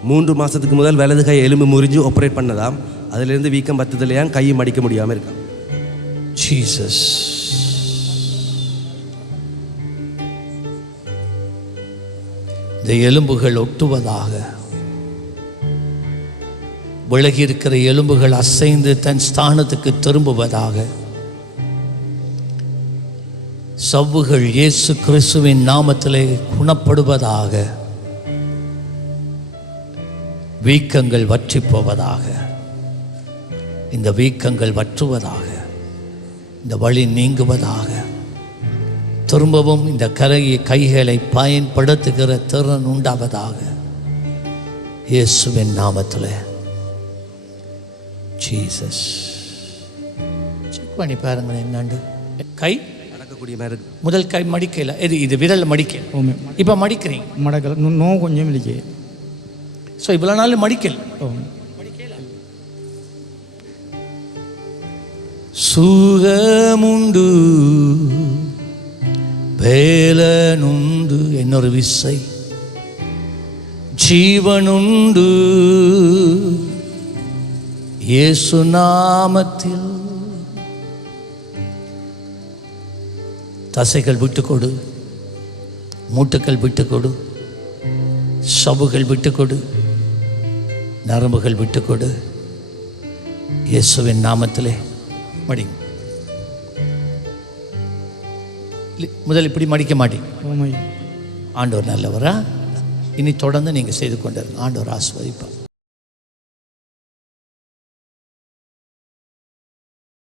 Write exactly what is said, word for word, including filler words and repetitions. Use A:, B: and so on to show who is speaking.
A: மூன்று மாதத்துக்கு முதல் வலது கை எலும்பு முறிஞ்சு ஆப்ரேட் பண்ணதாம். அதிலிருந்து வீக்கம் பத்ததுலையாம் கையை மடிக்க முடியாமல் இருக்கான்.
B: ஜீசஸ். இந்த எலும்புகள் ஒட்டுவதாக, விலகி இருக்கிற எலும்புகள் அசைந்து தன் ஸ்தானத்துக்கு திரும்புவதாக, சவ்வுகள் இயேசு கிறிஸ்துவின் நாமத்திலே குணப்படுவதாக, வீக்கங்கள் வற்றி போவதாக, இந்த வீக்கங்கள் வற்றுவதாக, இந்த வழி நீங்குவதாக, திரும்பவும் இந்த கரையை கைகளை பயன்படுத்துகிற திறன் உண்டாவதாக இயேசுவின் நாமத்தில். ஜீசஸ். செக் பண்ணி பாருங்களேன். என்னாண்டு கை
A: நடக்கக்கூடிய மாதிரி
B: முதல் கை மடிக்கல, இது இது விரல் மடிக்க. இப்போ மடிக்கிறீங்க?
C: மடக்கல, நோ கொஞ்சம் இல்லையே.
B: ஸோ இவ்வளோ நாள் மடிக்கல. சுகமுண்டு வேலனுண்டு, என்னொரு விசை ஜீவனுண்டு இயேசு நாமத்தில். தசைகள் விட்டுக்கொடு, மூட்டுக்கள் விட்டுக்கொடு, சவுகள் விட்டுக்கொடு, நரம்புகள் விட்டுக்கொடு, இயேசுவின் நாமத்திலே மடி. முதல் இப்படி மடிக்க மாட்டீங்க. ஆண்டவர் நல்லவரா? இனி தொடர்ந்து நீங்கள் செய்து கொண்டிருங்க. ஆண்டவர் ஆசீர்வதிப்பார்.